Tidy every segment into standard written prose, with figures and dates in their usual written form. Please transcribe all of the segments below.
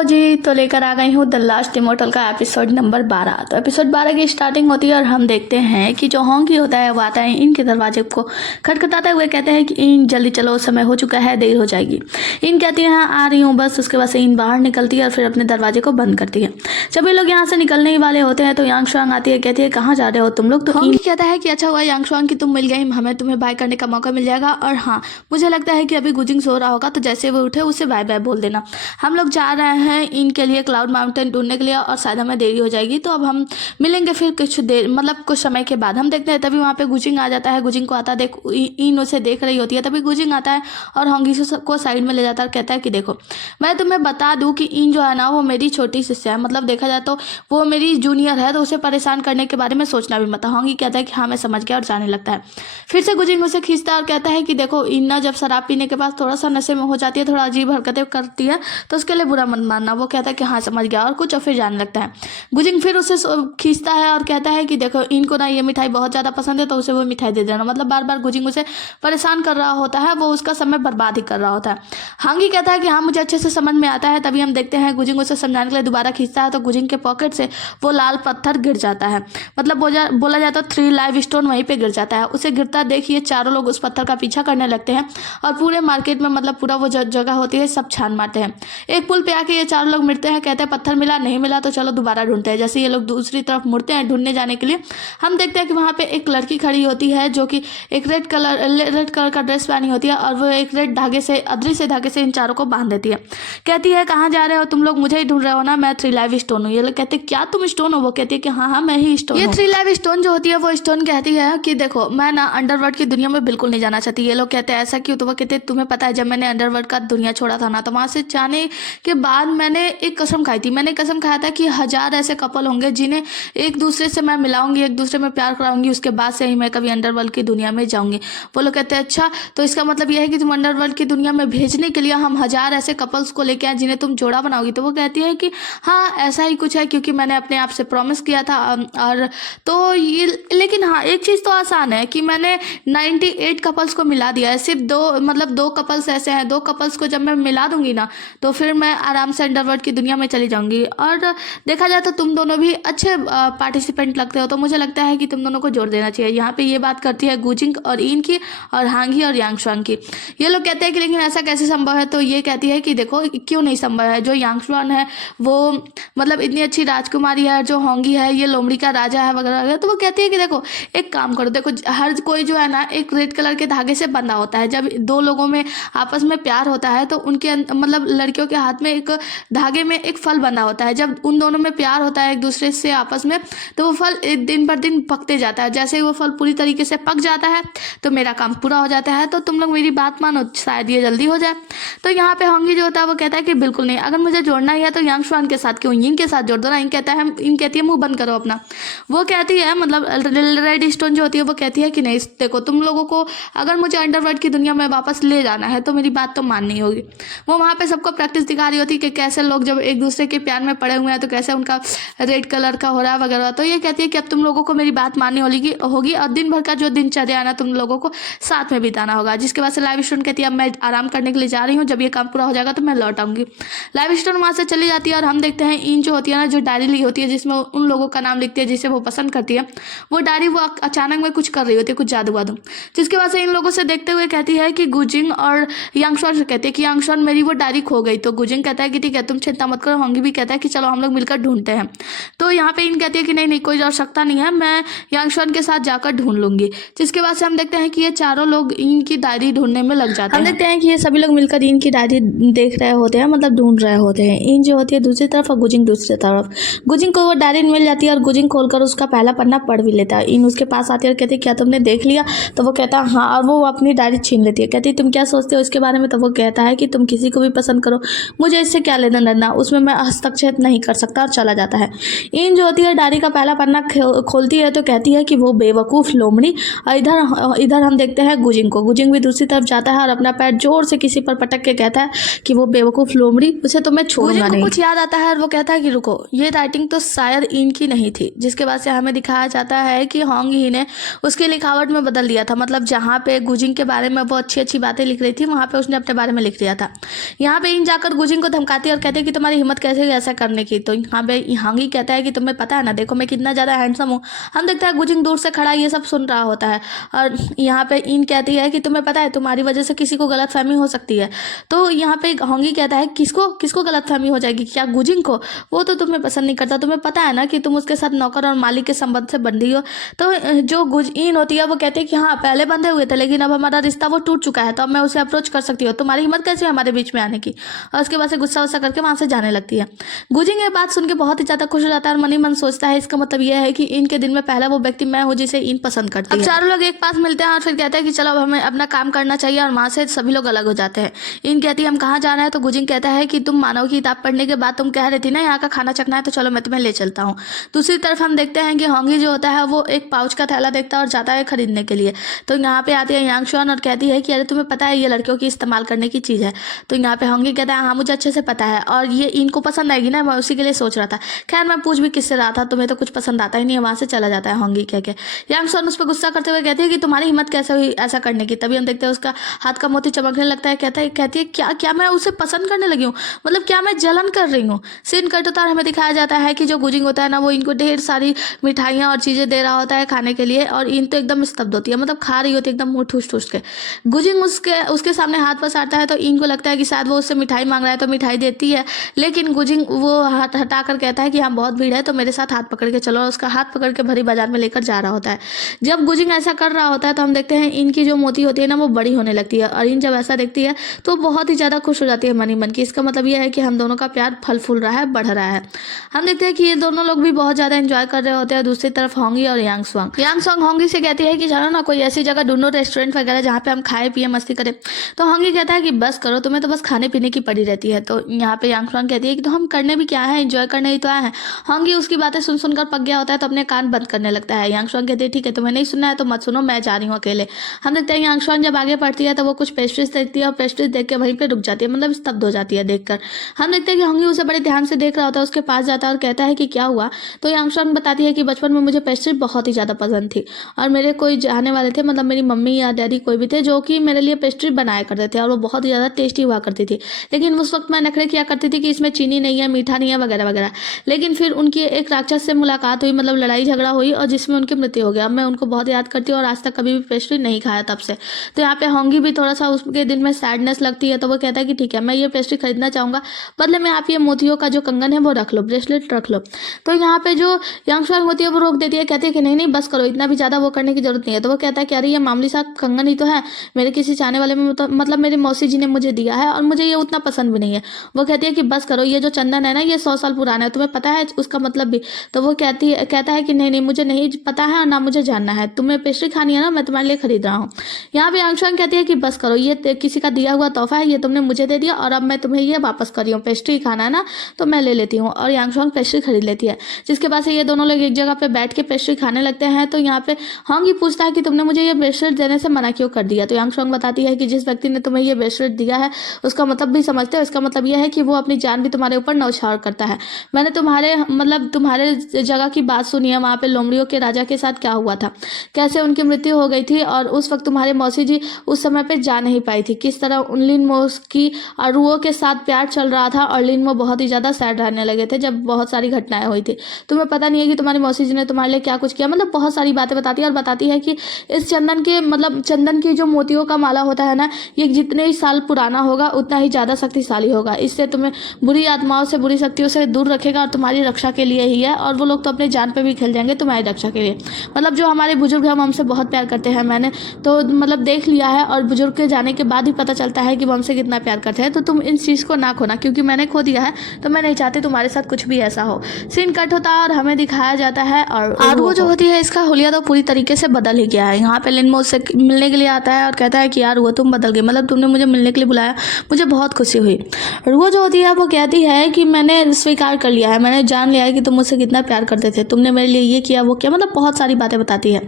लो जी, तो लेकर आ गई हूँ द लास्ट इमोर्टल का एपिसोड नंबर 12। तो एपिसोड 12 की स्टार्टिंग होती है और हम देखते हैं कि जो होंगी होता है वो आता है इन के दरवाजे को खटखटाते हुए कहते हैं कि इन जल्दी चलो, समय हो चुका है, देर हो जाएगी। इन कहती है हाँ आ रही हूँ बस। उसके बाद से इन बाहर निकलती है और फिर अपने दरवाजे को बंद करती है। सभी लोग यहाँ से निकलने ही वाले होते हैं तो यांग शुआंग आती है, कहती है कहाँ जा रहे हो तुम लोग। तो होंगी कहता है कि अच्छा हुआ यांग शुआंग कि तुम मिल गई, हमें तुम्हें बाय करने का मौका मिल जाएगा। और हाँ, मुझे लगता है कि अभी गुजिंग सो रहा होगा, तो जैसे वो उठे उसे बाय बाय बोल देना। हम लोग जा रहे हैं इनके लिए क्लाउड माउंटेन ढूंढने के लिए और शायद हमें देरी हो जाएगी, तो अब हम मिलेंगे फिर कुछ देर, मतलब कुछ समय के बाद। हम देखते हैं तभी वहाँ पे गुजिंग आ जाता है। गुजिंग को आता देख इन उसे देख रही होती है, तभी गुजिंग आता है और होंगी को साइड में ले जाता है और कहता है कि देखो मैं तुम्हें बता दूं कि इन जो है ना वो मेरी छोटी सिस्टर है, मतलब देखा जाए तो वो मेरी जूनियर है, तो उसे परेशान करने के बारे में सोचना भी मत। होंगी कहता है कि हाँ मैं समझ गया और जाने लगता है। फिर से गुजिंग उसे खींचता है और कहता है कि देखो इन ना जब शराब पीने के बाद थोड़ा सा नशे में हो जाती है, थोड़ा अजीब हरकतें करती है, तो उसके लिए बुरा मत मानना। वो कहता है कि हाँ समझ गया और कुछ, और फिर जाने लगता है। गुजिंग फिर उसे खींचता है और कहता है कि देखो इनको ना ये मिठाई बहुत ज़्यादा पसंद है, तो उसे वो मिठाई दे देना। मतलब बार बार गुजिंग उसे परेशान कर रहा होता है, वो उसका समय बर्बाद ही कर रहा होता है। हांगी कहता है कि हाँ मुझे अच्छे से समझ में आता है। तभी हम देखते हैं गुजिंग उसे समझाने के लिए दोबारा खींचता है, तो गुजिंग के पॉकेट से वो लाल पत्थर गिर जाता है। मतलब बोला जाता है 3 लाइव स्टोन वहीं पे गिर जाता है। उसे गिरता देखिए चारों लोग उस पत्थर का पीछा करने लगते हैं और पूरे मार्केट में, मतलब पूरा वो जगह होती है, सब छान मारते हैं। एक पुल पे आके ये चारों लोग मिलते हैं, कहते हैं पत्थर मिला, नहीं मिला तो चलो दोबारा ढूंढते हैं। जैसे ये लोग दूसरी तरफ मुड़ते हैं ढूंढने जाने के लिए, हम देखते हैं कि वहाँ पे एक लड़की खड़ी होती है जो कि एक रेड कलर का ड्रेस पहनी होती है और वो एक रेड धागे से, अदरी से धागे से इन चारों को बांध देती है। कहती है कहाँ जा रहे हो तुम लोग, मुझे ही ढूंढ रहे हो ना, मैं 3 लाइव स्टोन हूँ। ये लोग कहते हैं क्या तुम स्टोन हो? वो कहती है कि हाँ हाँ मैं ही स्टोन हूँ। ये 3 लाइव स्टोन जो होती है वो स्टोन कहती है कि देखो मैं ना अंडरवर्ल्ड की दुनिया में बिल्कुल नहीं जाना चाहती। ये लोग कहते हैं ऐसा क्यों? तो वो कहते हैं तुम्हें पता है जब मैंने अंडरवर्ल्ड का दुनिया छोड़ा था ना, तो वहां से जाने के बाद मैंने एक कसम खाई थी। मैंने कसम खाया था कि 1000 ऐसे कपल होंगे जिन्हें एक दूसरे से मैं मिलाऊंगी, एक दूसरे में प्यार कराऊंगी, उसके बाद से ही मैं कभी अंडरवर्ल्ड की दुनिया में जाऊंगी। वो लोग कहते हैं अच्छा, तो इसका मतलब यह है कि तुम अंडरवर्ल्ड की दुनिया में भेजने के लिए हम 1000 ऐसे कपल्स को लेके आए जिन्हें तुम जोड़ा बनाओगी। तो वो कहती है कि हाँ ऐसा ही कुछ है, क्योंकि मैंने अपने आप से प्रॉमिस किया था। और तो ये, लेकिन हाँ एक चीज़ तो आसान है कि मैंने 98 कपल्स को मिला दिया है। सिर्फ 2 कपल्स ऐसे हैं, 2 कपल्स को जब मैं मिला दूंगी ना तो फिर मैं आराम से अंडरवर्ल्ड की दुनिया में चली जाऊंगी। और देखा जाए तो तुम दोनों भी अच्छे पार्टिसिपेंट लगते हो, तो मुझे लगता है कि तुम दोनों को जोड़ देना चाहिए। यहाँ पे ये बात करती है गुजिंग और इन की और हांगी और यांग शुआंग की। ये लोग कहते हैं कि लेकिन ऐसा कैसे संभव है? तो ये कहती है कि देखो क्यों नहीं संभव है, जो यांग शुआंग है वो मतलब इतनी अच्छी राजकुमारी है, जो होंगी है ये लोमड़ी का राजा है वगैरह वगैरह। तो वो कहती है कि देखो एक काम करो, देखो हर कोई जो है ना एक रेड कलर के धागे से बंधा होता है। जब 2 लोगों में आपस में प्यार होता है तो उनके मतलब लड़कियों के हाथ में एक धागे में एक फल बंधा होता है। जब उन दोनों में प्यार होता है एक दूसरे से आपस में, तो वो फल दिन पर दिन पकते जाता है। जैसे ही वो फल पूरी तरीके से पक जाता है तो मेरा काम पूरा हो जाता है। तो तुम लोग मेरी बात मानो, शायद ये जल्दी हो जाए। तो यहाँ पे होंगी जो होता है वो कहता है कि बिल्कुल नहीं, अगर मुझे जोड़ना ही है तो यांग शुआंग के साथ क्यों, यिंग के साथ जोड़ दो ना। इन कहती है मुंह बंद करो अपना। वो कहती है मतलब रेड स्टोन जो होती है वो कहती है कि नहीं देखो तुम लोगों को अगर मुझे अंडरवर्ल्ड की दुनिया में वापस ले जाना है तो मेरी बात तो माननी होगी। वो वहाँ पे सबको प्रैक्टिस दिखा रही होती है कि कैसे लोग जब एक दूसरे के प्यार में पड़े हुए हैं तो कैसे उनका रेड कलर का हो रहा है वगैरह। तो ये कहती है कि अब तुम लोगों को मेरी बात माननी होगी और दिन भर का जो दिनचर्या है ना तुम लोगों को साथ में बिताना होगा। जिसके बाद से लाइव स्टोन कहती है अब मैं आराम करने के लिए जा रही हूँ, जब ये काम पूरा हो जाएगा तो मैं लौट आऊंगी। लाइव स्टोन वहाँ से चली जाती है और हम देखते हैं इन जो होती है ना, जो डायरी ली होती है जिसमें उन लोगों का नाम लिखती है जिसे वो पसंद करती है, वो डायरी वो अचानक में कुछ कर रही होती है, कुछ जादू वादू। जिसके बाद से इन लोगों से देखते हुए कहती है कि गुजिंग और यांग शुआंग से कहती है कि यांग शुआंग मेरी वो डायरी खो गई। तो गुजिंग कहता है कि ठीक है तुम चिंता मत करो। होंगी भी कहता है कि चलो हम लोग मिलकर ढूंढते हैं। तो यहाँ पे इन कहती है कि नहीं नहीं कोई आवश्यकता नहीं है, मैं यांग शुआंग के साथ जाकर ढूंढ लूंगी। जिसके बाद से हम देखते हैं कि ये चारों लोग इनकी डायरी ढूंढने में लग जाते हैं। हम देखते हैं कि ये सभी लोग मिलकर इनकी डायरी देख रहे होते हैं, मतलब ढूंढ रहे होते हैं। इन जो होती है दूसरी तरफ और गुजिंग दूसरी तरफ। गुजिंग को वो डायरी मिल जाती है और गुजिंग खोलकर उसका पहला पन्ना पढ़ भी लेता है। इन उसके पास आती है और कहती है क्या तुमने देख लिया? तो वो कहता है हाँ, और वो अपनी डायरी छीन लेती है। कहती है तुम क्या सोचते हो इसके बारे में? तो वो कहता है कि तुम किसी को भी पसंद करो, मुझे इससे क्या लेना देना, उसमें मैं हस्तक्षेप नहीं कर सकता, और चला जाता है। इन जो होती है डायरी का पहला पन्ना खोलती है तो कहती है कि वो बेवकूफ़ लोमड़ी। और इधर हम देखते हैं गुजिंग को। गुजिंग भी दूसरी तरफ जाता है और अपना पैर जोर से किसी पर पटक के कहता है कि वो बेवकूफ़ लोमड़ी, उसे तो मैं छोड़ूंगा नहीं। कुछ याद आता है और वो कहता है कि रुको, ये राइटिंग तो शायद इनकी नहीं थी। जिसके बाद से हमें दिखाया जाता है कि होंग ही ने उसकी लिखावट में बदल दिया था। मतलब जहाँ पे गुजिंग गुजिंग के बारे में वो अच्छी अच्छी बातें लिख रही थी, वहाँ पे उसने अपने बारे में लिख दिया था। यहाँ पे इन जाकर गुजिंग को धमकाती है और कहती है कि तुम्हारी हिम्मत कैसे हुई ऐसा करने की। तो यहाँ पे हांगी कहता है कि तुम्हें पता है ना, देखो मैं कितना ज़्यादा हैंडसम हूँ। हम देखते हैं गुजिंग दूर से खड़ा ये सब सुन रहा होता है और यहाँ पे इन कहती है कि तुम्हें पता है तुम्हारी वजह से किसी को गलतफहमी हो सकती है। तो यहाँ पे हांगी कहता है किसको किसको गलतफहमी हो जाएगी, क्या गुजिंग को? वो तो तुम्हें पसंद नहीं करता, तुम्हें पता है ना कि तुम उसके साथ नौकर और मालिक के संबंध से बंधी हो। तो जो गुजिन होती है वो कहती है कि हाँ पहले बंधे हुए थे लेकिन अब हमारा रिश्ता वो टूट चुका है, तो अब मैं उसे अप्रोच कर सकती हूँ, तुम्हारी हिम्मत कैसे है हमारे बीच में आने की। और उसके बाद से गुस्सा वुस्सा करके वहां से जाने लगती है। गुजिंग ये बात सुन के बहुत ही ज्यादा खुश हो जाता है और मन ही मन सोचता है इसका मतलब यह है कि इनके दिन में पहला वो व्यक्ति मैं हूँ जिसे इन पसंद करती है। अब चारों लोग एक पास मिलते हैं और फिर कहते हैं कि चलो अब हमें अपना काम करना चाहिए और वहां से सभी लोग अलग हो जाते हैं। इन कहती है हम कहाँ जाना है, तो गुजिंग कहता है कि तुम मानव की किताब पढ़ने के बाद तुम कह रही थी ना यहाँ का खाना चखना है, तो चलो मैं तुम्हें ले चलता हूँ। दूसरी तरफ हम देखते हैं कि होंगी जो होता है वो एक पाउच का थैला देखता है और जाता है खरीदने के लिए। तो यहाँ पे आती है यांग शुआन और कहती है कि अरे तुम्हें पता है ये लड़कियों की इस्तेमाल करने की चीज़ है। तो यहाँ पे होंगी कहता है हाँ मुझे अच्छे से पता है और ये इनको पसंद आएगी ना, मैं उसी के लिए सोच रहा था। खैर मैं पूछ भी किससे रहा था, तुम्हें तो कुछ पसंद आता ही नहीं है। वहाँ से चला जाता है होंगी कह के। यांग शुआन उस पर गुस्सा करते हुए कहती है कि तुम्हारी हिम्मत कैसे हुई ऐसा करने की। तभी हम देखते हैं उसका हाथ का मोती चमकने लगता है। कहती है क्या क्या मैं उसे पसंद करने लगी हूँ, मतलब क्या मैं जलन कर रही हूँ। सीन कट होता है, हमें दिखाया जाता है कि जो गुजिंग होता है ना वो इनको ढेर सारी मिठाइयाँ और चीज़ें दे रहा होता है खाने के लिए और इन तो एकदम स्तब्ध होती है, मतलब खा रही होती है एकदम मुँह ठूस ठूस के। गुजिंग उसके सामने हाथ पसारता है तो इनको लगता है कि शायद वो उससे मिठाई मांग रहा है, तो मिठाई देती है। लेकिन गुजिंग वो हाथ हटा कर कहता है कि हाँ बहुत भीड़ है तो मेरे साथ हाथ पकड़ के चलो, और उसका हाथ पकड़ के भरी बाजार में लेकर जा रहा होता है। जब गुजिंग ऐसा कर रहा होता है तो हम देखते हैं इनकी जो मोती होती है ना वो बड़ी होने लगती है और इन जब ऐसा देखती है तो बहुत ही ज़्यादा खुश हो जाती है मन ही मन की। इसका मतलब यह है कि हम दोनों का प्यार फल फूल रहा है, बढ़ रहा है। हम देखते हैं कि ये दोनों लोग भी बहुत ज़्यादा एंजॉय कर रहे होते हैं। दूसरी तरफ होंगी और यांग स्वांग होंगी से कहती है कि चलो ना कोई ऐसी जगह ढूंढो, रेस्टोरेंट वगैरह जहाँ पे हम खाए पिए मस्ती करें। तो होंगी कहता है कि बस करो, तुम्हें तो बस खाने पीने की पड़ी रहती है। तो यहाँ पे यांग स्वांग कहती है कि तो हम करने भी क्या है, एंजॉय करने ही तो आए हैं। होंगी उसकी बातें सुन सुनकर पक गया होता है तो अपने कान बंद करने लगता है। यांग स्वांग कहती है ठीक है तुम्हें नहीं सुनना है तो मत सुनो, मैं जा रही हूँ अकेले। हम देखते हैं यांग स्वांग जब आगे बढ़ती है तो वो कुछ पेस्ट्रीज देखती है और पेस्ट्रीज देख के वहीं पे रुक जाती है, मतलब स्तब्ध हो जाती है देखकर। हम देखते हैं कि होंगी उसे बड़े ध्यान से देख रहा होता है, उसके पास जाता है और कहता है कि क्या हुआ। तो यांग स्वांग बताती है कि बचपन में मुझे पेस्ट्री बहुत ही ज़्यादा पसंद थी और मेरे कोई जाने वाले थे, मतलब मेरी मम्मी या डैडी कोई भी थे जो कि मेरे लिए पेस्ट्री बनाया करते थे और वो बहुत ही ज़्यादा टेस्टी हुआ करती थी। लेकिन उस वक्त मैं नखरे किया करती थी कि इसमें चीनी नहीं है, मीठा नहीं है वगैरह वगैरह। लेकिन फिर उनकी एक राक्षस से मुलाकात हुई, मतलब लड़ाई झगड़ा हुई और जिसमें उनकी मृत्यु हो गया। अब मैं उनको बहुत याद करती हूँ और आज तक कभी भी पेस्ट्री नहीं खाया तब से। तो यहाँ पे होंगी भी थोड़ा सा उसके दिल में सैडनेस लगती है तो वो कहता है कि ठीक है मैं ये पेस्ट्री खरीदना चाहूँगा, बदले में आप ये मोतियों का जो कंगन है वो रख लो, ब्रेसलेट रख लो। तो यहाँ पे जो यांग स्वांग होती है वो रोक देती है, कहती है कि नहीं नहीं बस करो, इतना भी ज़्यादा वो करने की जरूरत नहीं है। तो वो कहता है कि अरे ये मामूली सा कंगन ही तो है, मेरे किसी चाहने वाले में मतलब मेरी मौसी जी ने मुझे दिया है और मुझे ये उतना पसंद भी नहीं है। वो कहती है कि बस करो, ये जो चंदन है ना ये 100 साल पुराना है, तुम्हें पता है उसका मतलब भी। तो वो कहता है कि नहीं नहीं मुझे नहीं पता है और ना मुझे जानना है, तुम्हें पेस्ट्री खानी है ना मैं तुम्हारे लिए खरीद रहा हूँ। यहाँ पे यांग स्वांग कहती है कि बस करो, ये किसी का दिया हुआ तोहफा है, ये तुमने मुझे दे दिया और अब मैं तुम्हें ये वापस कर रही हूँ, पेस्ट्री खाना है ना तो मैं ले लेती हूँ। और यांग स्वांग पेस्ट्री खरीद लेती है, जिसके बाद से ये दोनों लोग एक जगह पे बैठ के पेस्ट्री खाने लगते हैं। तो यहाँ पे होंगी पूछता है कि तुमने मुझे ये ब्रेसलेट देने से मना क्यों कर दिया। तो यांग स्वांग बताती है कि जिस व्यक्ति ने तुम्हें ये ब्रेसलेट दिया है उसका मतलब भी समझते हो, इसका मतलब यह है कि वो अपनी जान भी तुम्हारे ऊपर न्यौछावर करता है। मैंने तुम्हारे जगह की बात सुनी है, वहाँ पे लोमड़ियों के राजा के साथ क्या हुआ था, कैसे उनकी मृत्यु हो गई थी और उस वक्त तुम्हारे मौसी जी उस समय पे जा नहीं पाई थी, किस तरह उन लिनमो की अरुओं के साथ प्यार चल रहा था और लिनमो बहुत ही ज़्यादा सैड रहने लगे थे जब बहुत सारी घटनाएं हुई थी। तुम्हें पता नहीं है कि तुम्हारी मौसी जी ने तुम्हारे लिए क्या कुछ किया, मतलब बहुत सारी बातें बताती है और बताती है कि इस चंदन की जो मोतियों का माला होता है ना ये जितने ही साल पुराना होगा उतना ही ज़्यादा शक्तिशाली होगा, इससे तुम्हें बुरी आत्माओं से बुरी शक्तियों से दूर रखेगा और तुम्हारी रक्षा के लिए ही है। और वो लोग तो अपने जान पे भी खेल जाएंगे तुम्हारी रक्षा के लिए, मतलब जो हमारे बुजुर्ग हैं वो हमसे बहुत प्यार करते हैं, मैंने तो मतलब देख लिया है और बुजुर्ग के जाने के बाद ही पता चलता है कि वो हमसे कितना प्यार करते हैं। तो तुम इन चीज़ को ना खोना, क्योंकि मैंने खो दिया है तो मैं नहीं चाहती तुम्हारे साथ कुछ भी ऐसा हो। सीन कट होता है और हमें दिखाया जाता है और वो जो होती है इसका हुलिया तो पूरी तरीके से बदल ही गया है। यहाँ पे लिनमो उससे मिलने के लिए आता है और कहता है कि यार वो तुम बदल गई, मतलब तुमने मुझे मिलने के लिए बुलाया, मुझे बहुत खुशी हुई। वो जो होती है वो कहती है कि मैंने स्वीकार कर लिया है, मैंने जान लिया है कि तुम मुझसे कितना प्यार करते थे, तुमने मेरे लिए ये किया वो किया, मतलब बहुत सारी बातें बताती है।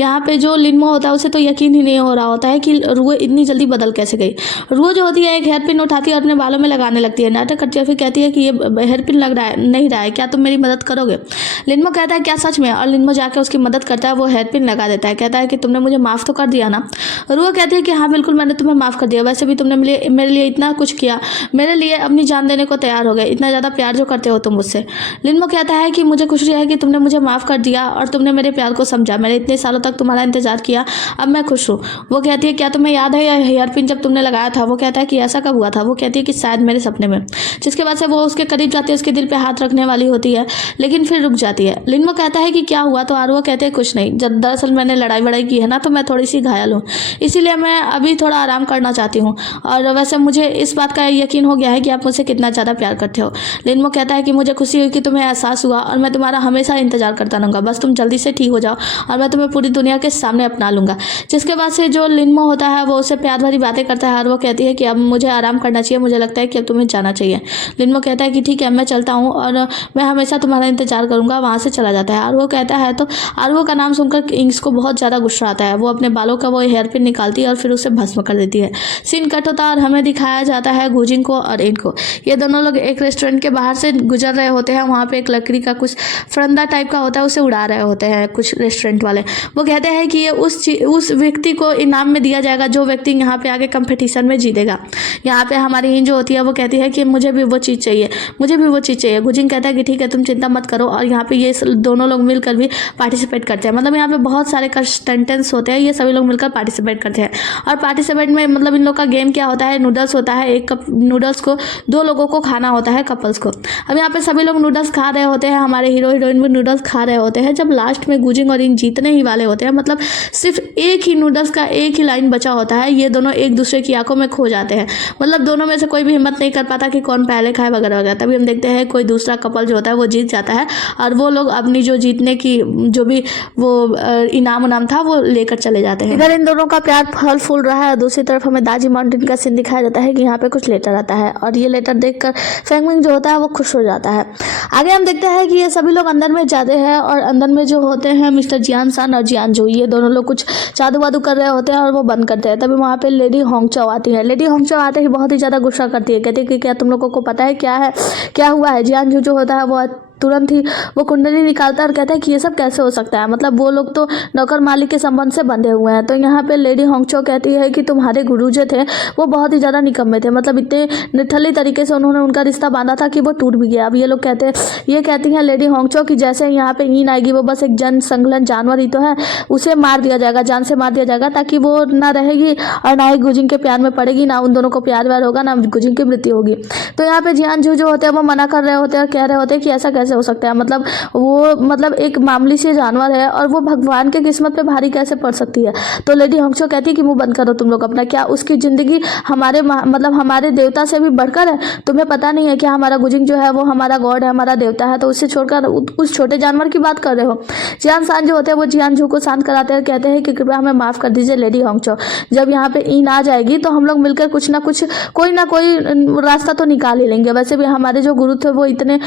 यहाँ पे जो लिनमो होता है उसे तो यकीन ही नहीं हो रहा होता है कि रुओ इतनी जल्दी बदल कैसे गई। रुओ जो होती है एक हेयर पिन उठाती है और अपने बालों में लगाने लगती है, नाटक करती है, फिर कहती है कि ये हेयर पिन लग रहा है नहीं रहा है, क्या तुम मेरी मदद करोगे। लिनमो कहता है क्या सच में, और लिनमो जाके उसकी मदद करता है, वो हेयर पिन लगा देता है, कहता है कि तुमने मुझे माफ़ तो कर दिया ना। रुओ कहती है कि हाँ बिल्कुल मैंने तुम्हें माफ़ कर दिया, वैसे भी तुमने मेरे लिए इतना कुछ किया, मेरे लिए अपनी जान देने को तैयार हो गए, इतना ज़्यादा प्यार जो करते हो तुम मुझसे। लिनमो कहता है कि मुझे खुशी है कि तुमने मुझे माफ़ कर दिया और तुमने मेरे प्यार को समझा। मैंने इतने सालों तक तुम्हारा इंतजार किया, अब मैं खुश हूँ। वो कहती है क्या तुम्हें याद है यह हेयर पिन जब तुमने लगाया था? वो कहता है कि ऐसा कब हुआ था? वो कहती है कि शायद मेरे सपने में। जिसके बाद से वो उसके करीब जाती है, उसके दिल पे हाथ रखने वाली होती है, लेकिन फिर रुक जाती है। लिनमो कहता है कि क्या हुआ? तो आरुआ कहते हैं कुछ नहीं, जब दरअसल मैंने लड़ाई वड़ाई की है ना, तो मैं थोड़ी सी घायल हूँ, इसीलिए मैं अभी थोड़ा आराम करना चाहती हूँ। और वैसे मुझे इस बात का यकीन हो गया है कि आप मुझसे कितना ज़्यादा प्यार करते हो। लिनमो कहता है कि मुझे खुशी हुई कि तुम्हें एहसास हुआ और मैं तुम्हारा हमेशा इंतजार करता रहूँगा, बस तुम जल्दी से ठीक हो जाओ और मैं तुम्हें पूरी दुनिया के सामने अपना लूँगा। जिसके बाद से जो लिनमो होता है वो उससे प्यार भरी बातें करता है और वो कहती है कि अब मुझे आराम करना चाहिए, मुझे लगता है कि अब तुम्हें जाना चाहिए। लिनमो कहता है कि ठीक है, मैं चलता हूँ और मैं हमेशा तुम्हारा इंतजार करूँगा। वहाँ से चला जाता है और वो कहता है तो आरुओ का नाम सुनकर इंग्स को बहुत ज़्यादा गुस्सा आता है। वो अपने बालों का वो हेयर पिन निकालती है और फिर उसे भस्म कर देती है। सीन कट होता है और हमें दिखाया जाता है गुजिंग को और इन को। ये दोनों लोग एक रेस्टोरेंट के बाहर से गुजर रहे होते हैं। वहाँ पे एक लकड़ी का कुछ फरंदा टाइप का होता है, उसे उड़ा रहे होते हैं कुछ रेस्टोरेंट वाले। वो कहते हैं कि ये उस व्यक्ति को इनाम में दिया जाएगा जो व्यक्ति यहाँ पे आके कंपटीशन में जीतेगा। यहाँ पे हमारी इन जो होती है वो कहती है कि मुझे भी वो चीज़ चाहिए, मुझे भी वो चीज़ चाहिए। गुजिंग कहता है कि ठीक है, तुम चिंता मत करो। और यहाँ पे ये दोनों लोग मिलकर भी पार्टिसिपेट करते हैं। मतलब यहाँ पे बहुत सारे कंटेस्टेंट्स होते हैं, ये सभी लोग मिलकर पार्टिसिपेट करते हैं। और पार्टिसिपेट में मतलब इन लोग का गेम क्या होता है, नूडल्स होता है। एक कप नूडल्स को 2 लोगों को खाना होता है, कपल्स को। अब यहाँ पे सभी लोग नूडल्स खा रहे होते हैं, हमारे हीरो हीरोइन भी नूडल्स खा रहे होते हैं। जब लास्ट में गुजिंग और इन जीतने ही वाले होते हैं, मतलब सिर्फ एक ही नूडल्स का एक ही लाइन बचा होता है, ये दोनों एक दूसरे की आंखों में खो जाते हैं। मतलब दोनों में से कोई भी हिम्मत नहीं कर पाता कि कौन पहले खाए वगैरह वगैरह। तभी हम देखते हैं कोई दूसरा कपल जो होता है वो जीत जाता है और वो लोग अपनी जो जीतने की जो भी वो इनाम उनाम था वो लेकर चले जाते हैं। इधर इन दोनों का प्यार फल फूल रहा है और दूसरी तरफ हमें दाजी माउंटेन का सीन दिखाया जाता है कि यहाँ पे कुछ लेटर आता है और ये लेटर देखकर फेंगमिंग जो होता है वो खुश हो जाता है। आगे हम देखते हैं कि ये सभी लोग अंदर में जाते हैं और अंदर में जो होते हैं मिस्टर जियान सान और जियान जू, ये दोनों लोग कुछ जादू वादू कर रहे होते हैं और वो बंद करते हैं। तभी वहाँ पे लेडी होंगचो आती है। लेडी होंगचो आते ही बहुत ही ज़्यादा गुस्सा करती है, कहती है कि क्या तुम लोगों को पता है क्या हुआ है। जियान जू जो होता है वो तुरंत ही वो कुंडली निकालता है और कहता है कि ये सब कैसे हो सकता है, मतलब वो लोग तो नौकर मालिक के संबंध से बंधे हुए हैं। तो यहाँ पे लेडी होंगचो कहती है कि तुम्हारे गुरु जो थे वो बहुत ही ज़्यादा निकम्मे थे, मतलब इतने निठल्ली तरीके से उन्होंने उनका रिश्ता बांधा था कि वो टूट भी गया। अब ये लोग कहती हैं लेडी होंगचो कि जैसे यहाँ पे ईन आएगी वो बस एक जन संलग्न जानवर ही तो है, उसे मार दिया जाएगा, जान से मार दिया जाएगा, ताकि वो ना रहेगी और ना ही गुजिंग के प्यार में पड़ेगी, ना उन दोनों को प्यार व्यार होगा, ना गुजिंग की मृत्यु होगी। तो यहाँ पे जियान जू जो होते हैं वो मना कर रहे होते हैं, कह रहे होते हैं कि ऐसा कैसे हो सकता है, मतलब वो एक मामूली से जानवर है और वो भगवान के किस्मत पे भारी कैसे पड़ सकती है। तो लेडी होंगचो कहती है कि मुंह बंद करो तुम लोग अपना, क्या उसकी जिंदगी हमारे देवता से भी बढ़कर है? तुम्हें पता नहीं है क्या हमारा गुजिंग जो है वो हमारा गॉड है, हमारा देवता है, तो उससे छोड़कर उस छोटे जानवर की बात कर रहे हो। जियान सान जो होते हैं वो जियान जू को शांत कराते हैं, कहते हैं कि कृपया हमें माफ कर दीजिए लेडी होंगचो, जब यहाँ पे ईन आ जाएगी तो हम लोग मिलकर कुछ ना कुछ कोई ना कोई रास्ता तो निकाल ही लेंगे। वैसे भी हमारे जो गुरु थे वो इतने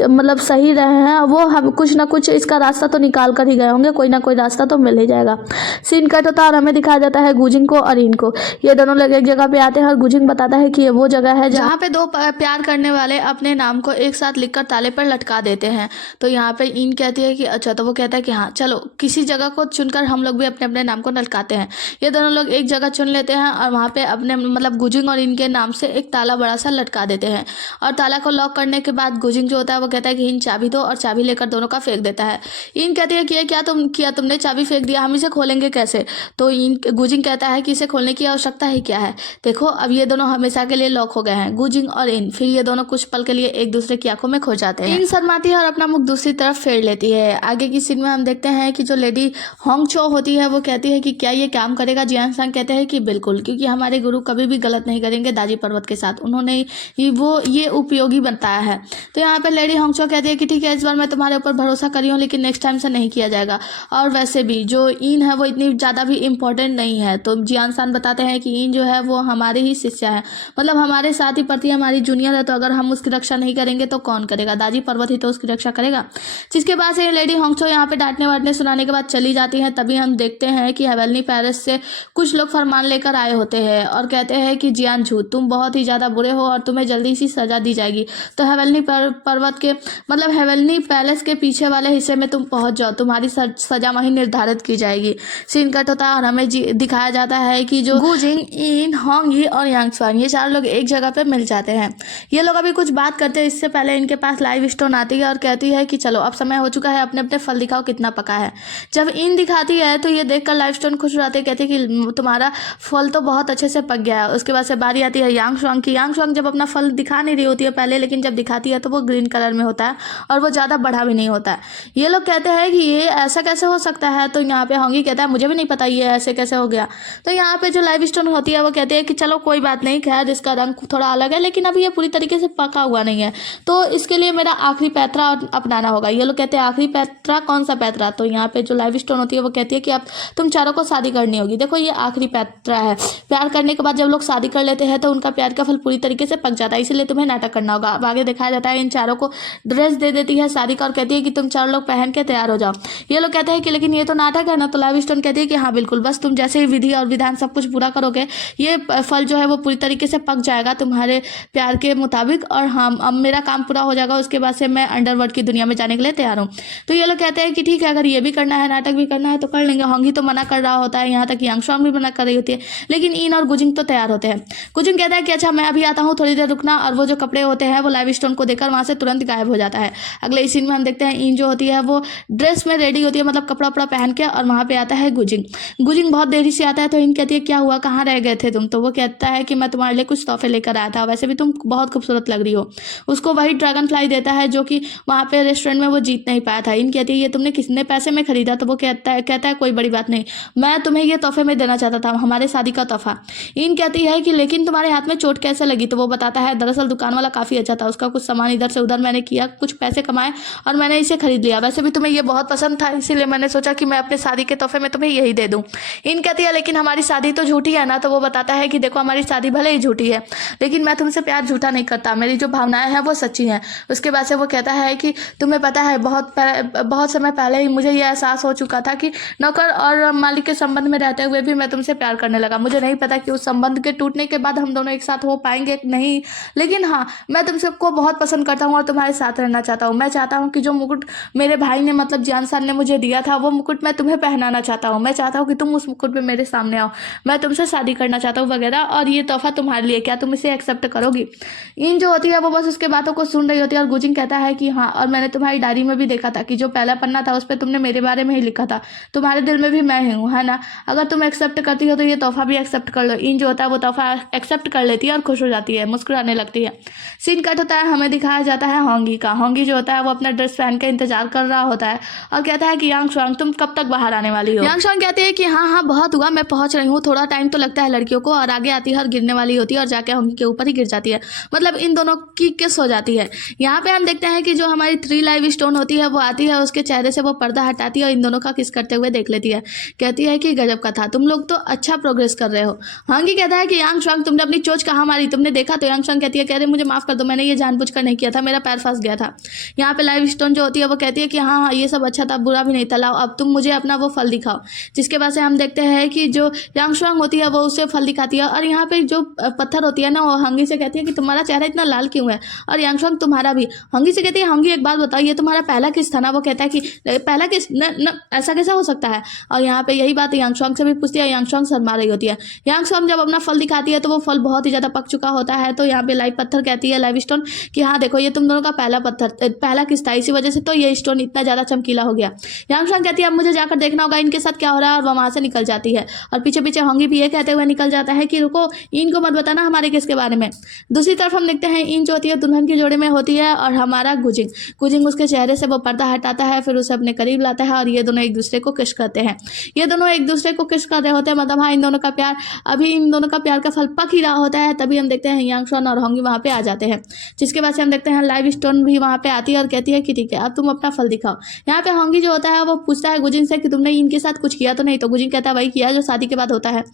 मतलब सही रहे हैं, वो हम कुछ ना कुछ इसका रास्ता तो निकाल कर ही गए होंगे, कोई ना कोई रास्ता तो मिल ही जाएगा। सीन कट होता है और हमें दिखाया जाता है गुजिंग को और इन को। ये दोनों लोग एक जगह पे आते हैं और गुजिंग बताता है कि ये वो जगह है जहाँ पे 2 प्यार करने वाले अपने नाम को एक साथ लिखकर ताले पर लटका देते हैं। तो यहाँ पे इन कहती है कि अच्छा, तो वो कहता है कि हाँ चलो किसी जगह को चुनकर हम लोग भी अपने अपने नाम को लटकाते हैं। ये दोनों लोग एक जगह चुन लेते हैं और वहाँ पे अपने मतलब गुजिंग और इनके नाम से एक ताला बड़ा सा लटका देते हैं। और ताला को लॉक करने के बाद गुजिंग जो होता है वो कहता है कि इन चाबी दो, और चाबी लेकर दोनों का फेंक देता है। इन कहती है कि ये क्या तुमने चाबी फेंक दिया, हम इसे खोलेंगे कैसे? तो इन गुजिंग कहता है कि इसे खोलने की आवश्यकता ही क्या है, देखो अब ये दोनों हमेशा के लिए लॉक हो गए हैं, गुजिंग और इन। फिर ये दोनों कुछ पल के लिए एक दूसरे की आंखों में खो जाते हैं। इन शर्माती है और अपना मुख दूसरी तरफ फेर लेती है। आगे की सीन में हम देखते हैं कि जो लेडी होंगचो होती है वो कहती है कि क्या ये काम करेगा? जियान सान कहते हैं कि बिल्कुल, क्योंकि हमारे गुरु कभी भी गलत नहीं करेंगे दाजी पर्वत के साथ, उन्होंने ये उपयोगी बताया है। तो यहाँ पे लेडी होंगचो कहती है कि ठीक है, इस बार मैं तुम्हारे ऊपर भरोसा करी हूँ, लेकिन नेक्स्ट टाइम से नहीं किया जाएगा। और वैसे भी जो इन है वो इतनी ज़्यादा भी इम्पोर्टेंट नहीं है। तो जियान सान बताते हैं कि इन जो है वो हमारे ही शिष्य है, मतलब हमारे साथ ही पढ़ती है, हमारी जूनियर है, तो अगर हम उसकी रक्षा नहीं करेंगे तो कौन करेगा? दाजी पर्वत ही तो उसकी रक्षा करेगा। जिसके बाद से लेडी होंगचो यहाँ पे डांटने वाटने सुनाने के बाद चली जाती है। तभी हम देखते हैं कि हेवलनी पैलेस से कुछ लोग फरमान लेकर आए होते हैं और कहते हैं कि जियान जू तुम बहुत ही ज़्यादा बुरे हो और तुम्हें जल्दी सी सजा दी जाएगी। तो हेवलनी पर्वत के मतलब हेवनली पैलेस के पीछे वाले हिस्से में तुम पहुंच जाओ, तुम्हारी सजा वहीं निर्धारित की जाएगी। सीन कट होता है और हमें दिखाया जाता है कि जो गुजिंग, इन, होंगी और यांग स्वांग ये चार लोग एक जगह पे मिल जाते हैं। ये लोग अभी कुछ बात करते हैं, इससे पहले इनके पास लाइव स्टोन आती है और कहती है कि चलो अब समय हो चुका है, अपने अपने फल दिखाओ कितना पका है। जब इन दिखाती है तो ये देखकर लाइव स्टोन खुश हो जाते हैं, कहते हैं कि तुम्हारा फल तो बहुत अच्छे से पक गया है। उसके बाद से बारी आती है यांग स्वांग की। यांग स्वांग जब अपना फल दिखा नहीं रही होती है पहले, लेकिन जब दिखाती है तो वो ग्रीन कलर में होता है और वो ज़्यादा बढ़ा भी नहीं होता है। ये लोग कहते हैं कि ये ऐसा कैसे हो सकता है, तो यहाँ पे होंगी कहता है मुझे भी नहीं पता ये ऐसे कैसे हो गया। तो यहाँ पे जो लाइव स्टोन होती है वो कहती है कि चलो कोई बात नहीं, खैर इसका रंग थोड़ा अलग है लेकिन अभी ये पूरी तरीके से पका हुआ नहीं है, तो इसके लिए मेरा आखिरी पैतरा अपनाना होगा। ये लोग कहते हैं आखिरी पैतरा, कौन सा पैतरा? तो यहाँ पे जो लाइव स्टोन होती है वो कहती है कि अब तुम चारों को शादी करनी होगी। देखो ये आखिरी पैतरा है। प्यार करने के बाद जब लोग शादी कर लेते हैं तो उनका प्यार का फल पूरी तरीके से पक जाता है, इसलिए तुम्हें नाटक करना होगा। अब आगे दिखाया जाता है इन चारों को ड्रेस दे देती है शादी का और कहती है कि तुम चार लोग पहन के तैयार हो जाओ। ये लोग कहते हैं कि लेकिन ये तो नाटक है ना। तो लाइव स्टोन कहती है कि हाँ बिल्कुल, बस तुम जैसे ही विधि और विधान सब कुछ पूरा करोगे ये फल जो है वो पूरी तरीके से पक जाएगा तुम्हारे प्यार के मुताबिक, और हाँ अब मेरा काम पूरा हो जाएगा, उसके बाद से मैं अंडरवर्ल्ड की दुनिया में जाने के लिए तैयार हूँ। तो ये लोग कहते हैं कि ठीक है, अगर ये भी करना है, नाटक भी करना है तो कर लेंगे। होंगी तो मना कर रहा होता है, यहाँ तक यांग स्वांग भी मना कर रही होती है, लेकिन इन और गुजिंग तो तैयार होते हैं। गुजिंग कहता है कि अच्छा मैं अभी आता हूँ, थोड़ी देर रुकना, और वो जो कपड़े होते हैं वो लाइव स्टोन को देखकर वहाँ से तुरंत गायब हो जाता है। अगले सीन में हम देखते हैं इन जो होती है वो ड्रेस में रेडी होती है, मतलब कपड़ा वपड़ा पहन के, और वहाँ पे आता है गुजिंग। गुजिंग बहुत देरी से आता है तो इन कहती है क्या हुआ, कहाँ रह गए थे तुम? तो वो कहता है कि मैं तुम्हारे लिए कुछ तोहफे लेकर आया था, वैसे भी तुम बहुत खूबसूरत लग रही हो। उसको वही ड्रैगन फ्लाई देता है जो कि वहाँ पे रेस्टोरेंट में वो जीत नहीं पाया था। इन कहती है ये तुमने कितने पैसे में खरीदा? तो वो कहता है कोई बड़ी बात नहीं, मैं तुम्हें ये तोहफे में देना चाहता था, हमारे शादी का तोहफा। इन कहती है कि लेकिन तुम्हारे हाथ में चोट कैसे लगी? तो वो बताता है दरअसल दुकान वाला काफ़ी अच्छा था, उसका कुछ सामान इधर से उधर मैंने किया, कुछ पैसे कमाए और मैंने इसे खरीद लिया। वैसे भी तुम्हें ये बहुत पसंद था, इसीलिए मैंने सोचा कि मैं अपने शादी के तोहफे में तुम्हें यही दे दूं। इन कहती है लेकिन हमारी शादी तो झूठी है ना। तो वो बताता है कि देखो हमारी शादी भले ही झूठी है लेकिन मैं तुमसे प्यार झूठा नहीं करता, मेरी जो भावनाएं हैं वो सच्ची हैं। उसके बाद से वो कहता है कि तुम्हें पता है बहुत समय पहले ही मुझे यह एहसास हो चुका था कि नौकर और मालिक के संबंध में रहते हुए भी मैं तुमसे प्यार करने लगा। मुझे नहीं पता कि उस संबंध के टूटने के बाद हम दोनों एक साथ हो पाएंगे नहीं, लेकिन हाँ मैं तुम सबको बहुत पसंद करता हूँ और तुम्हारे साथ रहना चाहता हूँ। मैं चाहता हूँ कि जो मुकुट मेरे भाई ने मतलब जियान सर ने मुझे दिया था वो मुकुट मैं तुम्हें पहनाना चाहता हूँ। मैं चाहता हूँ कि तुम उस मुकुट में मेरे सामने आओ, मैं तुमसे शादी करना चाहता हूँ वगैरह, और ये तोहफा तुम्हारे लिए, क्या तुम इसे एक्सेप्ट करोगी? इन जो होती है वो बस उसके बातों को सुन रही होती है और गुजिंग कहता है कि हाँ, और मैंने तुम्हारी डायरी में भी देखा था कि जो पहला पन्ना था उस पर तुमने मेरे बारे में ही लिखा था, तुम्हारे दिल में भी मैं ही हूँ, है ना? अगर तुम एक्सेप्ट करती हो तो ये तोहफा भी एक्सेप्ट कर लो। इन जो होता है वो तोहफा एक्सेप्ट कर लेती है और खुश हो जाती है, मुस्कुराने लगती है। सीन कट होता है, हमें दिखाया जाता है होंगी का। होंगी जो होता है वो अपना ड्रेस पहन के इंतजार कर रहा होता है और कहता है कि यांग स्वांग तुम कब तक बाहर आने वाली हो? यांग स्वांग कहती है कि हाँ बहुत हुआ, मैं पहुंच रही हूँ, थोड़ा टाइम तो लगता है लड़कियों को। और आगे आती है और गिरने वाली होती है और जाके होंगी के ऊपर ही गिर जाती है, मतलब इन दोनों की किस हो जाती है। यहाँ पे हम देखते हैं कि जो हमारी 3 लाइव स्टोन होती है वो आती है, उसके चेहरे से वो पर्दा हटाती है और इन दोनों का किस करते हुए देख लेती है। कहती है कि गजब का था, तुम लोग तो अच्छा प्रोग्रेस कर रहे हो। होंगी कहता है कि यांग स्वांग तुमने अपनी चोंच कहाँ मारी, तुमने देखा? तो यांग स्वांग कहती है कह रहे मुझे माफ कर दो, मैंने ये जानबूझकर नहीं किया था, मेरा पैर फंस गया था। यहाँ पे लाइव स्टोन जो होती है वो कहती है कि हाँ ये सब अच्छा था, बुरा भी नहीं था, लाओ अब तुम मुझे अपना वो फल दिखाओ। जिसके बाद से हम देखते हैं कि जो यांग स्वांग होती है वो उसे फल दिखाती है, और यहाँ पे जो पत्थर होती है ना वो होंगी से कहती है कि तुम्हारा चेहरा इतना लाल क्यों है, और यांग स्वांग तुम्हारा भी। होंगी से कहती है होंगी एक बात बताओ, ये तुम्हारा पहला किस था ना? वो कहता है कि पहला किस न, ऐसा कैसा हो सकता है? और यहाँ पे यही बात यांग स्वांग से भी पूछती है, यांग स्वांग शर्मा रही होती है। यांग स्वांग जब अपना फल दिखाती है तो वो फल बहुत ही ज्यादा पक चुका होता है। तो यहाँ पे लाइव पत्थर कहती है लाइव स्टोन कि हाँ देखो ये तुम दोनों का पहला किस था, इसी वजह से तो ये स्टोन इतना ज्यादा चमकीला हो गया। यांग स्वांग कहती है अब मुझे जाकर देखना होगा इनके साथ क्या हो रहा है, और वो वहां से निकल जाती है। और पीछे पीछे होंगी भी ये कहते हुए निकल जाता है कि रुको इनको मत बताना हमारे केस के बारे में। दूसरी तरफ हम देखते हैं इन जो होती है दुल्हन की जोड़ी में होती है और हमारा गुजिंग उसके चेहरे से वो पर्दा हटाता है, फिर उसे अपने करीब लाता है और ये दोनों एक दूसरे को किस करते हैं। ये दोनों एक दूसरे को किस कर रहे होते हैं, मतलब हाँ इन दोनों का प्यार अभी इन दोनों का प्यार का फल पक ही रहा होता है। तभी हम देखते हैं यांग स्वांग और होंगी वहाँ पे आ जाते हैं। जिसके बाद से हम देखते हैं लाइव स्टोन भी वहाँ पे आती है और कहती है कि ठीक है अब तुम अपना फल दिखाओ। यहाँ पे होंगी जो होता है वो पूछता है गुजिंग से कि तुमने इनके साथ कुछ किया तो नहीं? तो गुजिंग कहता है वही किया जो शादी के बाद होता है।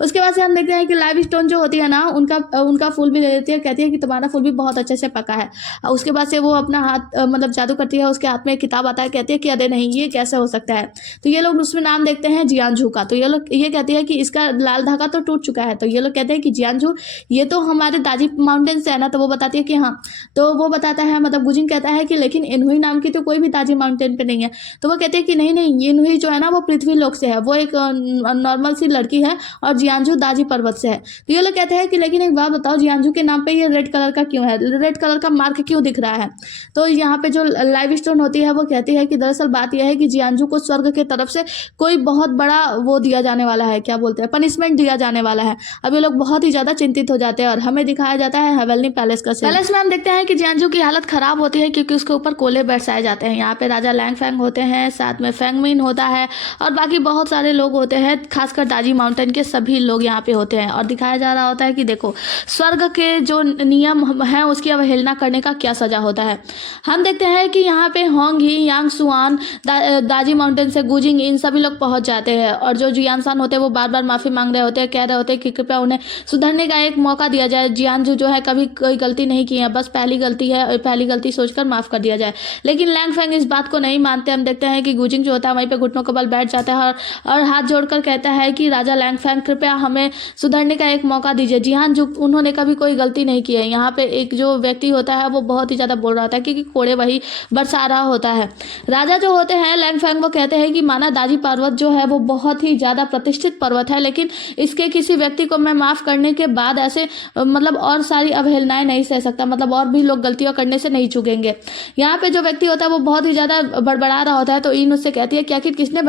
उसके बाद से हम देखते हैं कि लाइव स्टोन जो होती है ना उनका फूल भी दे देती है, कहती है कि तुम्हारा फूल भी बहुत अच्छे से पका है। उसके बाद से वो अपना हाथ मतलब जादू करती है, उसके हाथ में एक किताब आता है, कहती है कि अरे नहीं ये कैसे हो सकता है? तो ये लोग उसमें नाम देखते हैं जियानझू का। तो ये लोग ये कहती है कि इसका लाल धागा तो टूट चुका है। तो ये लोग कहते हैं कि जियानझू ये तो हमारे दाजी माउंटेन से है ना? तो वो बताती है कि हाँ। तो वो बताता है मतलब गुजिंग कहता है कि लेकिन इनहुई नाम की तो कोई भी ताजी माउंटेन पे नहीं है। तो वो कहते हैं कि नहीं नहीं, इनहुई जो है ना वो पृथ्वी लोक से है, वो एक नॉर्मल सी लड़की है और जियांजू दाजी पर्वत से है। तो ये लोग कहते हैं कि लेकिन एक बात बताओ, जियांजू के नाम पे ये रेड कलर का क्यों है, रेड कलर का मार्क क्यों दिख रहा है। तो यहाँ पे जो लाइव स्टोन होती है वो कहती है कि दरअसल बात यह है कि जियांजू को स्वर्ग की तरफ से कोई बहुत बड़ा वो दिया जाने वाला है, क्या बोलते हैं, पनिशमेंट दिया जाने वाला है। अब ये लोग बहुत ही ज्यादा चिंतित हो जाते हैं और हमें दिखाया जाता है हेवनली पैलेस का सीन। पैलेस में हम देखते हैं कि जियांजू की हालत खराब होती है क्योंकि उसके ऊपर कोले बरसाए जाते हैं। यहाँ पे राजा लैंग फैंग होते हैं, साथ में फैंगमिन होता है और बाकी बहुत सारे लोग होते हैं, खासकर दाजी माउंटेन के सभी लोग यहाँ पे होते हैं और दिखाया जा रहा होता है कि देखो स्वर्ग के जो नियम है उसकी अवहेलना करने का क्या सजा होता है। हम देखते हैं कि यहाँ पे होंग ही, यांग सुआन, दाजी माउंटेन से गुजिंग, इन सभी लोग पहुंच जाते हैं और जो जियानसान होते हैं वो बार बार माफी मांग रहे होते हैं, कह रहे होते हैं कि कृपया उन्हें सुधरने का एक मौका दिया जाए। जियांजू जो है कभी कोई गलती नहीं की है, बस पहली गलती है, पहली गलती सोचकर माफ कर दिया जाए। लेकिन लैंग फैंग इस बात को नहीं मानते। हम देखते हैं कि गुजिंग जो होता है वहीं पे घुटनों के बल बैठ जाता है और हाथ जोड़कर कहता है कि राजा लैंग फैंग कृपया हमें सुधरने का एक मौका दीजिए। जियांजू उन्होंने कभी कोई गलती नहीं की है। यहाँ पे एक जो व्यक्ति होता है वो बहुत ही ज्यादा बोल रहा होता है क्योंकि कोड़े वही बरसा रहा होता है। राजा जो होते हैं लैंग फैंग वो कहते हैं कि माना दाजी पर्वत जो है वो बहुत ही ज्यादा प्रतिष्ठित पर्वत है, लेकिन इसके किसी व्यक्ति को मैं माफ करने के बाद ऐसे मतलब और सारी अवहेलनाएं नहीं सह सकता, मतलब और भी लोग गलतियां करने से नहीं चूकेंगे। यहाँ पे जो व्यक्ति होता है वो बहुत ही ज्यादा बड़बड़ा रहा होता है। तो इन उससे कहती है कि आखिर किसने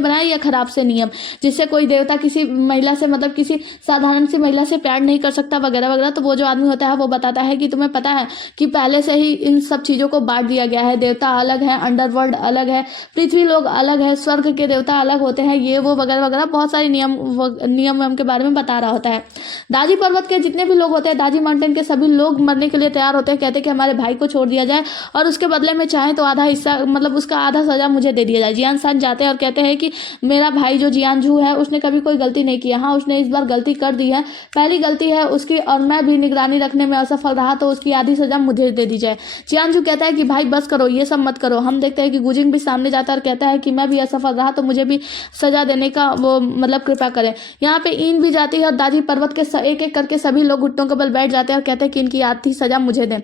बनाया यह खराब से नियम, जिससे कोई देवता किसी महिला से मतलब किसी साधारण सी महिला से प्यार नहीं कर सकता वगैरह वगैरह। तो वो जो आदमी होता है वो बताता है कि तुम्हें पता है कि पहले से ही इन सब चीजों को बांट दिया गया है, देवता अलग है, अंडरवर्ल्ड अलग है, पृथ्वी लोग अलग है, स्वर्ग के देवता अलग होते हैं, ये वो वगैरह वगैरह बहुत सारी नियम के बारे में बता रहा होता है। दाजी पर्वत के जितने भी लोग होते हैं, दाजी माउंटेन के सभी लोग मरने के लिए तैयार होते हैं, कहते हैं कि हमारे भाई को छोड़ दिया जाए और उसके बदले में चाहे तो आधा हिस्सा मतलब उसका आधा सजा मुझे दे दिया जाए। जियान सान जाते हैं और कहते हैं कि मेरा भाई जो जियांजू है उसने कभी कोई गलती नहीं की, हाँ उसने इस बार गलती कर दी है, पहली गलती है उसकी और मैं भी निगरानी रखने में असफल रहा, तो उसकी आधी सजा मुझे दे दी जाए। जियांजू कहता है कि भाई बस करो, ये सब मत करो। हम देखते हैं कि गुजिंग भी सामने जाता है और कहता है कि मैं भी असफल रहा तो मुझे भी सजा देने का वो मतलब कृपा करें। यहाँ पे इन भी जाती है और दाजी पर्वत के एक एक करके सभी लोग घुटनों के बल बैठ जाते हैं और कहते हैं कि इनकी आधी सजा मुझे दें।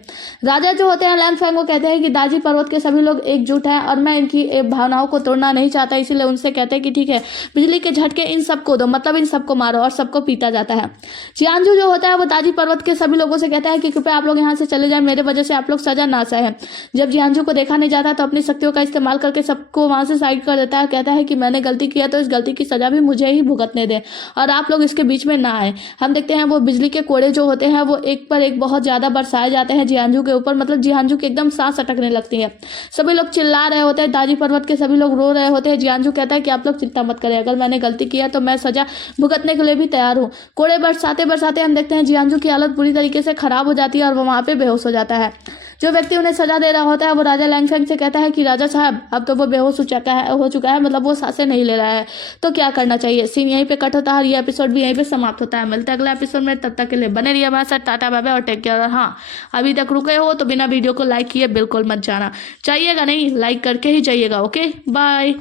राजा जो होते हैं लैंग फैंग वो कहते हैं कि दाजी पर्वत के सभी लोग एकजुट हैं और मैं इनकी भावनाओं को तोड़ना नहीं चाहता, इसीलिए उनसे कहते हैं कि ठीक है बिजली के झटके इन सबको दो, मतलब इन सबको मारो, और सबको पीटा जाता है। जियांजू जो होता है वो दाजी पर्वत के सभी लोगों से कहता है कि कृपया आप लोग यहाँ से चले जाए, मेरे वजह से आप लोग सजा ना सहे। जब जियांजू को देखा नहीं जाता तो अपनी शक्तियों का इस्तेमाल करके सबको वहां से साइड कर देता है, कहता है कि मैंने गलती किया तो इस गलती की सजा भी मुझे ही भुगतने दे और आप लोग इसके बीच में ना आए। हम देखते हैं वो बिजली के कोड़े जो होते हैं वो एक पर एक बहुत ज्यादा बरसाए जाते हैं जियांजू के ऊपर, मतलब जियांजू की एकदम सांस अटकने लगती है। सभी लोग चिल्ला रहे होते हैं, दाजी पर्वत के सभी लोग रो रहे होते हैं। जियांजू कहता है कि आप लोग चिंता मत करें, अगर मैंने गलती किया तो मैं सजा भुगतने के लिए भी तैयार हूँ। कोड़े बरसाते बरसाते हम देखते हैं जियांजू की हालत बुरी तरीके से खराब हो जाती है और वो वहां पे बेहोश हो जाता है। जो व्यक्ति उन्हें सजा दे रहा होता है वो राजा लैंग फैंग से कहता है कि राजा साहब अब तो वो बेहोश हो चुका है, मतलब वो सांसें नहीं ले रहा है, तो क्या करना चाहिए। सीन यहीं पे कट होता है और ये एपिसोड भी यहीं पे समाप्त होता है। मिलते हैं अगला एपिसोड में, तब तक के लिए बने रहिए हमारे साथ। टाटा बाय बाय और टेक केयर। और हाँ, अभी तक रुके हो तो बिना वीडियो को लाइक किए बिल्कुल मत जाना, चाहिएगा नहीं, लाइक करके ही जाइएगा। Okay bye.